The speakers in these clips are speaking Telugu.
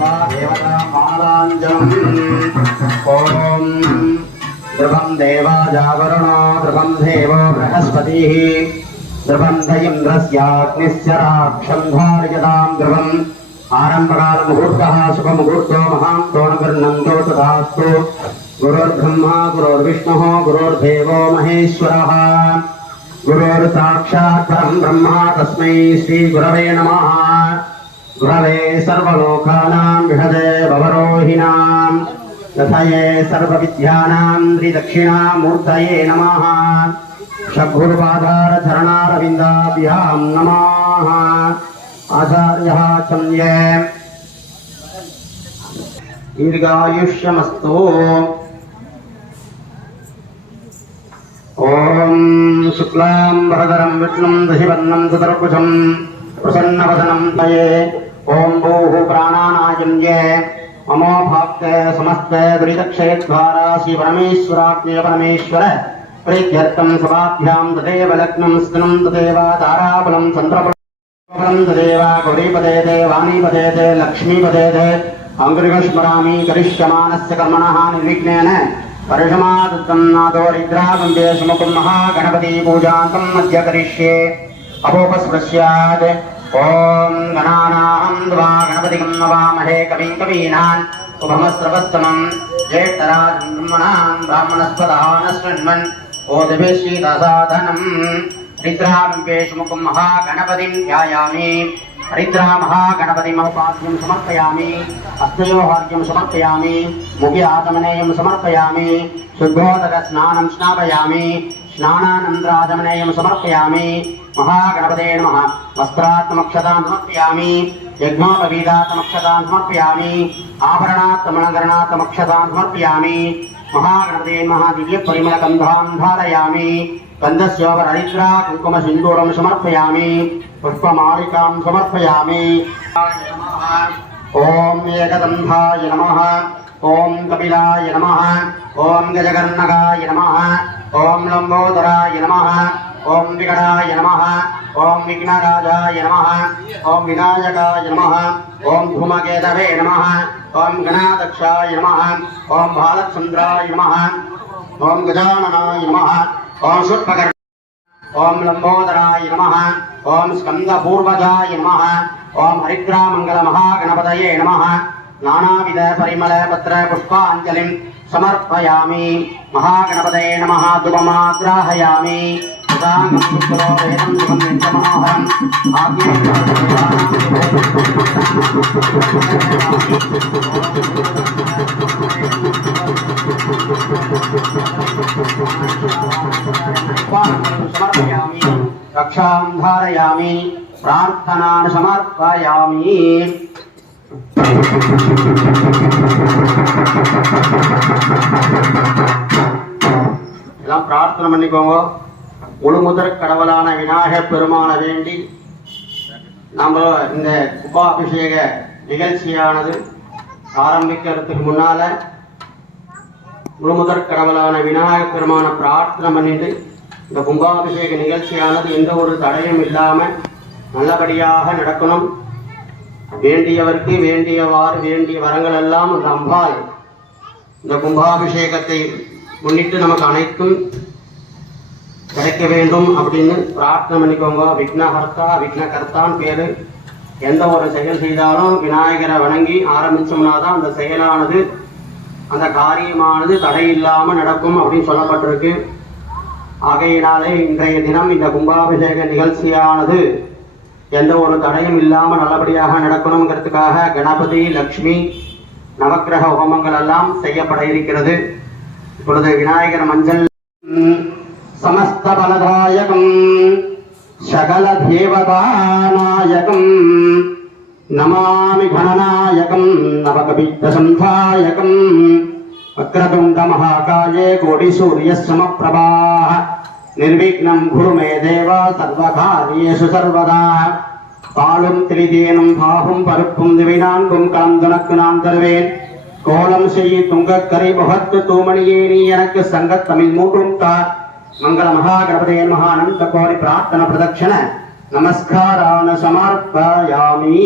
महात्मा देवता मालाञ्जलम् ॐ ध्रुवं देवा जागरणो ध्रुवं देवो बृहस्पतिः। ध्रुवं दयिन्द्रस्याग्निस्य राक्षं धारयतां ध्रुवम् आरम्भकालमुहूर्तः, शुभमुहूर्तो, महान्तो न गृह्णन्तो तथास्तु। गुरुर्ब्रह्मा, गुरुर्विष्णुः, गुरुर्देवो महेश्वरः। गुरुर्साक्षात् परं ब्रह्मा तस्म श्रीगुरव नमः। సర్వలోకానాం విహదే భవరోహిణాం యథయే సర్వవిద్యానాం శ్రీదక్షిణామూర్తయే నమః షడ్గురుపాదార చరణారవిందాభ్యాం నమః ఆచార్యः చంయే దీర్ఘాయుష్యమస్తు ఓం శుక్లాం వరదరం విష్ణుం దశివర్ణం చతుర్భుజం ప్రసన్నవదనం తయే ఓం భూః ప్రాణానాయమ్యే మమో భాక్తే సమస్త దురితక్షయద్వారా శ్రీ పరమేశ్వరాజ్ఞయ పరమేశ్వర ప్రీత్యర్థం సభాభ్యాం తదేవ లగ్నం స్థనం తదేవ తారాబలం చంద్రబలం తదేవ గౌరీపదే దే వాణీపదే అంగురిగస్మరామి కరిష్యమానస్య కర్మణः నిర్విఘ్నేన పరిషమాదత్తం నాదో రిద్రాగందే సుముఖం మహాగణపతి పూజాంతం మధ్య కరిష్యే अपोपस्पृश्यात् ॐ गणानाम् द्वा गणपतिम् नवामहे कविम् कवीनान्। उपमस्रवस्तमम् ज्येष्ठराजम् ब्रह्मणाम् ब्राह्मणस्पदानस्मृण्वन् ओदभिशीतसाधनम् हरिद्राम्पेषु मुकुम् महागणपतिम् ध्यायामि। हरिद्रामहागणपतिमौपाद्यं समर्पयामि। हस्तयोहार्घ्यं समर्पयामि। मुखे आचमनेयं समर्पयामि। शुद्धोदकस्नानं स्नापयामि। स्नानानन्तराचमनेयं समर्पयामि। స్నానం మహాగణపతే నమ. వస్త్రాత్మక్షతాన్ సమర్పయామి. యజ్ఞోపవీదాత్మక్షతాన్ సమర్పయామి. ఆభరణాత్మణగరణాత్మక్షతాన్ సమర్పయామి. మహాగణపతే నమ. దివ్య పరిమళ గంధాన్ ధారయామి. గంధస్యోపర హరిద్రా కుంకుమ సింధూరం సమర్పయామి. పుష్పమాలికాం సమర్పయామి. ఓం ఏకదంధాయ నమ. ఓం కపిలాయ నమ. ఓం గజగర్ణకాయ నమ. ఓం లంబోదరాయ నమ. ఓం వికటాయ నమ. ఓం విఘ్నరాజాయ నమ. ఓం వినాయకాయ నమ. ఓం ధూమకేతవే నమ. ఓం గణాదక్షాయ నమ. ఓం బాలచంద్రాయ నమ. ఓం గజాననాయ నమ. ఓం శుల్పకర్ ఓం లంబోదరాయ నమ. ఓం స్కందపూర్వజాయ నమ. ఓం హరిద్రామంగళ మహాగణపతయే నమ. నానావిధ పరిమళ పత్ర పుష్పాంజలిం సమర్పయామి. మహాగణపతయే నమ. దుమమాగ్రాహయామి समर्पयामि कक्षां धारयामि प्रार्थनान् समर्पयामि। எல்லாம் பிரார்த்தனை முழுமுதற் கடவுளான விநாயகப் பெருமான வேண்டி நம்ம இந்த கும்பாபிஷேக நிகழ்ச்சியானது ஆரம்பிக்கிறதுக்கு முன்னால முழுமுதற் கடவுளான விநாயகப் பெருமான பிரார்த்தனை பண்ணிட்டு இந்த கும்பாபிஷேக நிகழ்ச்சியானது எந்த ஒரு தடையும் இல்லாம நல்லபடியாக நடக்கணும். வேண்டியவருக்கு வேண்டியவாறு வேண்டிய வரங்கள் எல்லாம் அந்த அம்பாள் இந்த கும்பாபிஷேகத்தை முன்னிட்டு நமக்கு அனைத்தும் கிடைக்க வேண்டும் அப்படின்னு பிரார்த்தனை பண்ணிக்கோங்க. விக்னஹர்த்தா விக்னகர்த்தான் பேரு. எந்த ஒரு செயல் செய்தாலும் விநாயகரை வணங்கி ஆரம்பிச்சோம்னா தான் அந்த செயலானது அந்த காரியமானது தடை இல்லாமல் நடக்கும் அப்படின்னு சொல்லப்பட்டிருக்கு. ஆகையினாலே இன்றைய தினம் இந்த கும்பாபிஷேக நிகழ்ச்சியானது எந்த ஒரு தடையும் இல்லாமல் நல்லபடியாக நடக்கணுங்கிறதுக்காக கணபதி லக்ஷ்மி நவக்கிரக ஹோமங்கள் எல்லாம் செய்யப்பட இருக்கிறது. இப்பொழுது விநாயகர் மஞ்சள் சமஸ்த பலதாயகம் சகல தேவதாநாயகம் நமாமி கணநாயகம் நவகபித்த சந்தாயகம் வக்ரதுண்ட மகாகாயே கோடி சூரிய சமப்பிரபா நிர்விக்னம் குரு மே தேவ சர்வகாரியேஷு சர்வதா பாலும் திரிதேனும் பாகும் பருப்பும் திவை நான்கும் கலந்துனக்கு நான் தருவேன் கோலம் செய் துங்கக்கரை முகத்து தூமணியே நீ எனக்கு சங்கத் தமிழ் மூன்றும் தார் మంగళ మహాగణపతే మహా అనంత కోరి ప్రార్థన ప్రదక్షిణ. నమస్కారాన సమర్పయామి.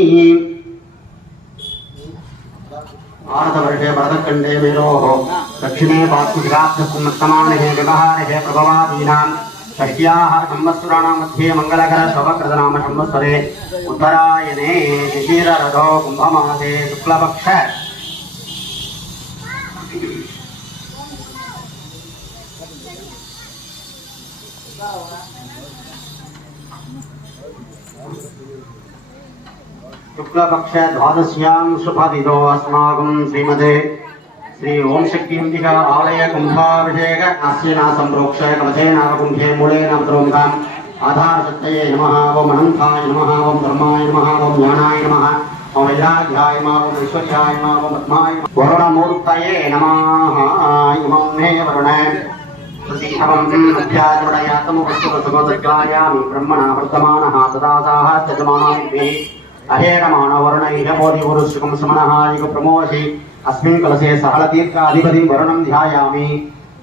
భారతవర్షే భరతఖండే వీరో దక్షిణే బాస్కుజరాక్షసమ్మత్తమానే వ్యవహారే ప్రభవాదీనాం. షష్ట్యాः సంవత్సరాणां मध्ये मङ्गलकरश्रवकृतनाम संवत्सरे उत्तरायणे शिशिररथो कुम्भमासे शुक्लपक्ष शुक्लपक्ष द्वादश्यां शुभदिदो अस्माकं श्रीमते श्री ओम शक्तिम्बिका आलय कुम्भाभिषेक आस्यना सम्प्रोक्ष कवचे नागकुम्भे मूले नवद्रोमुखाम् आधारशक्तये नमः ओम अनन्ताय नमः ओम धर्माय नमः ओम ज्ञानाय नमः ओम वैराग्याय नमः ओम ऐश्वर्याय नमः ओम पद्माय वरुणमूर्तये नमः। प्रतीहवम् अध्याचमणयातमुपस्तुपसुगोदग्रायामि ब्रह्मणा वर्तमानः तदासाः त्यजमानाभिः अहेरमाणवरुणैरमोदिवरुष्कं समनः इव प्रमोषि अस्मिन् कलशे सहलतीर्थाधिपतिं वरुणं ध्यायामि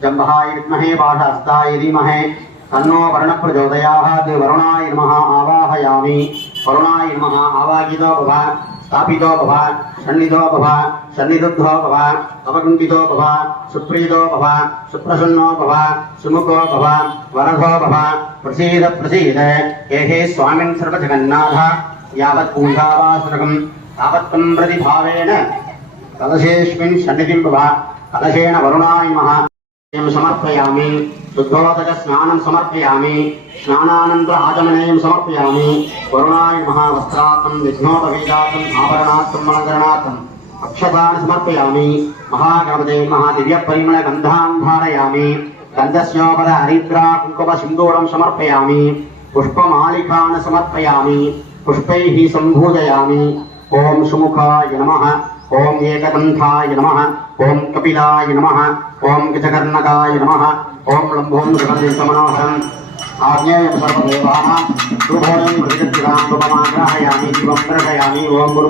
जम्बहाय विद्महे पाशहस्ताय धीमहे तन्नो वर्णप्रचोदयात् वरुणाय नमः आवाहयामि वरुणाय नमः आवाहितो भव स्थापितो भव सन्निधो भव सन्निरुद्धो भव अवकुण्ठितो भव सुप्रीतो भव सुप्रसन्नो भव सुमुखो भव वरधो भव प्रसीद प्रसीद हे हे स्वामिन् सर्वजगन्नाथ यावत् पूजावासनकं तावत् त्वं प्रतिभावेन कलशेऽस्मिन् सन्निधिं भव कलशेन నేను సమర్పయామి శుద్ధోదక స్నానం సమర్పయామి స్నానానంద ఆగమనేయం సమర్పయామి వరుణాయ మహావస్త్రాతం విఘ్నోపవీజాతం ఆభరణార్థం అలంకరణార్థం అక్షతాన్ని సమర్పయామి మహాగణపతే మహాదివ్య పరిమళ గంధాన్ ధారయామి గంధస్యోపద హరిద్రా కుంకుమ సింధూరం సమర్పయామి పుష్పమాళికాన్ సమర్పయామి పుష్పై సంభూజయామి. ఓం సుముఖాయ నమ ఓం ఏకదంథాయ నమ ఓం కపిలాయ నమ ఓం గజకర్ణకాయ నమ. ఓం లంభోం మనోహరం ఆజ్ఞేయం ఓం గురు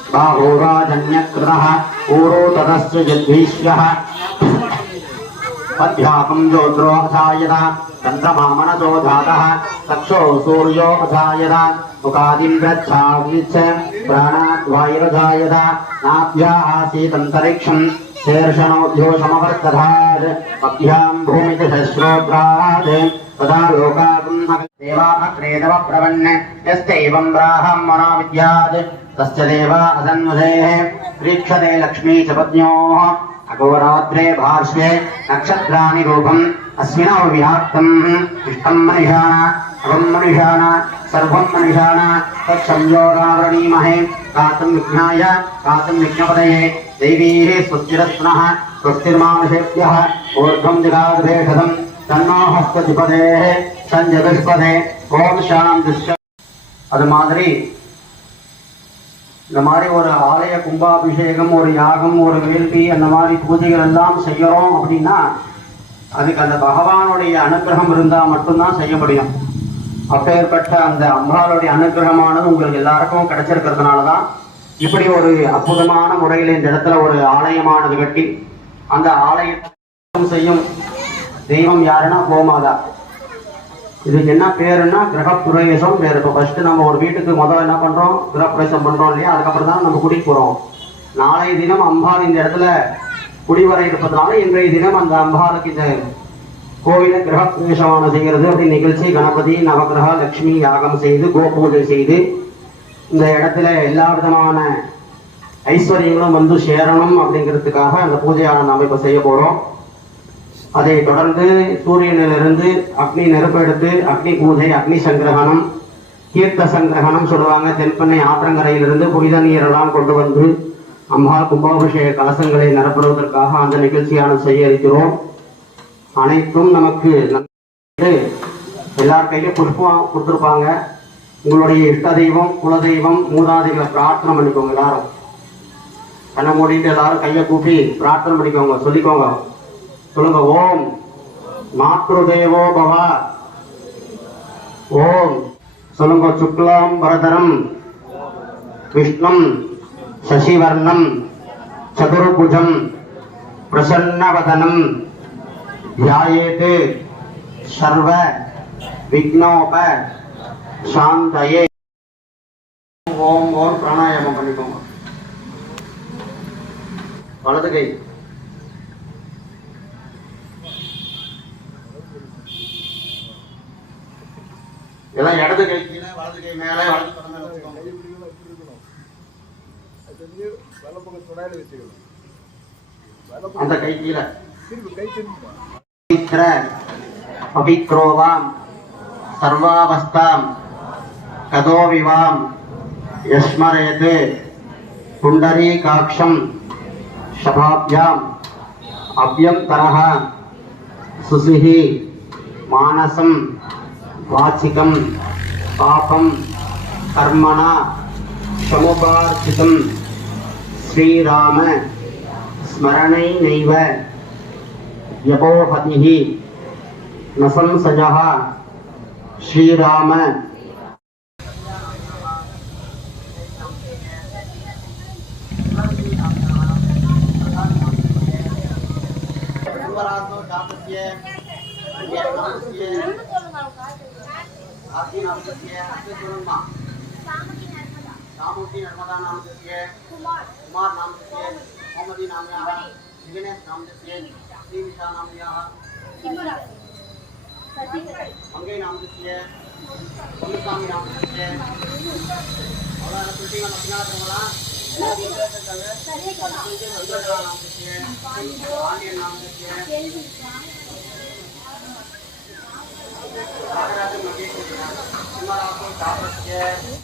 बाहुराजन्यकृतः ऊरो ततस्य यद्भीष्यः पद्भ्याकम् जोत्रो अथायत चन्द्रमा मनसो जातः चक्षो सूर्यो अथायत मुखादिन्द्रच्छादिच्छ प्राणाद्वायुरजायत नाभ्या आसीदन्तरिक्षम् शीर्षणोद्योषमवर्तधात् अभ्याम् भूमिदशश्रोत्रात् तदा लोकागम् देवा अग्रेदव प्रवन् यस्यैवम् ब्राहम् मनोविद्यात् तस्य देवा असन्वधेः प्रीक्षते लक्ष्मी च पत्न्योः अघोरात्रे पार्श्वे नक्षत्राणि रूपम् अस्मिनौ विहाक्तम् इष्टम् मनिषाण अवम् मनिषाण सर्वम् मनिषाण तत्संयोगावरणीमहे गातुम् विघ्नाय गातुम् विघ्नपदये दैवीः स्वस्तिरत्नः स्वस्तिर्मानुषेभ्यः ऊर्ध्वम् दिगाद्भेषदम् तन्नो हस्तधिपदेः सञ्जगस्पदे ஓம் சாந்தி அது மாதிரி இந்த மாதிரி ஒரு ஆலய கும்பாபிஷேகம் ஒரு யாகம் ஒரு வேள்வி அந்த மாதிரி பூஜைகள் எல்லாம் செய்கிறோம் அப்படின்னா அதுக்கு அந்த பகவானுடைய அனுகிரகம் இருந்தால் மட்டும்தான் செய்ய முடியும். அப்பேற்பட்ட அந்த அம்பாளுடைய அனுகிரகமானது உங்களுக்கு எல்லாருக்கும் கிடைச்சிருக்கிறதுனால தான் இப்படி ஒரு அற்புதமான முறையில் இந்த இடத்துல ஒரு ஆலயமானது கட்டி அந்த ஆலயத்தை செய்யும் தெய்வம் யாருன்னா கோமாதா. இதுக்கு என்ன பேருன்னா கிரகப்பிரவேசம் பேர். இப்போ ஃபர்ஸ்ட் நம்ம ஒரு வீட்டுக்கு முதல்ல என்ன பண்றோம்? கிரகப்பிரவேசம் பண்றோம் இல்லையா? அதுக்கப்புறம் தான் நம்ம குடிக்கு போறோம். நாளைய தினம் அம்பாள் இந்த இடத்துல குடிவர இருப்பதனால இன்றைய தினம் அந்த அம்பாளுக்கு இந்த கோவில கிரகப்பிரவேசமான செய்கிறது அப்படி நிகழ்ச்சி. கணபதி நவகிரக லட்சுமி யாகம் செய்து கோபூஜை செய்து இந்த இடத்துல எல்லா விதமான ஐஸ்வர்யங்களும் வந்து சேரணும் அப்படிங்கிறதுக்காக அந்த பூஜையான நம்ம இப்போ செய்ய போறோம். அதை தொடர்ந்து சூரியனிலிருந்து அக்னி நெருப்பு எடுத்து அக்னி பூஜை அக்னி சங்கிரகணம் தீர்த்த சங்கிரகணம் சொல்லுவாங்க. தென்பெண்ணை ஆற்றங்கரையிலிருந்து புனித நீரெல்லாம் கொண்டு வந்து அம்பாள் கும்பாபிஷேக கலசங்களை நிரப்புவதற்காக அந்த நிகழ்ச்சியான செய்ய இருக்கிறோம் அனைத்தும் நமக்கு எல்லார் கையிலும் புஷ்பம் கொடுத்துருப்பாங்க. உங்களுடைய இஷ்ட தெய்வம் குலதெய்வம் மூதாதைகளை பிரார்த்தனை பண்ணிக்கோங்க எல்லாரும். கண்ணை மூடிட்டு எல்லாரும் கையை கூப்பி பிரார்த்தனை பண்ணிக்கோங்க சொல்லிக்கோங்க. சொல்லுங்க ஓம் மாத்ருதேவோ பவா. ஓம் சொல்லுங்க சுக்லாம் வரதரம் விஷ்ணும் சசிவர்ணம் சதுர்புஜம் பிரசன்னவதனம் தியாயேது சர்வ விக்னோப சாந்தயே. ஓம் ஓம் பிராணாயாமம் பண்ணிக்கோங்க. வலது கை. எல்லாம் இடது கை கீழே வலது கை மேலே வலது கை மேலே அந்த கை கீழே. பவித்ர சர்வாவஸ்தாம் கதோவிவாம் யஸ்மரேது புண்டரீகாட்சம் சபாப்யாம் அபியந்தரஹ சுசிஹி மானசம் वाचिकं पापं कर्मणा समुपार्जितं श्रीराम स्मरणैनैव यपोहतिः न संशयः। श्रीराम ये आपके सुनम्मा सामकी नर्मदा सामकी नर्मदा नाम से कुमार कुमार नाम से मोहम्मदी नाम यहाँ विघ्नेश नाम से श्री विशा नाम यहाँ अंगे नाम से பொன்னுசாமி நாம से அவ்வளோ குட்டிங்க லக்னாதவங்களா சந்தோஷம் நாம से பாண்டியன் நாம से नागराज मंगेश कुमार आपको साफ़ रखिए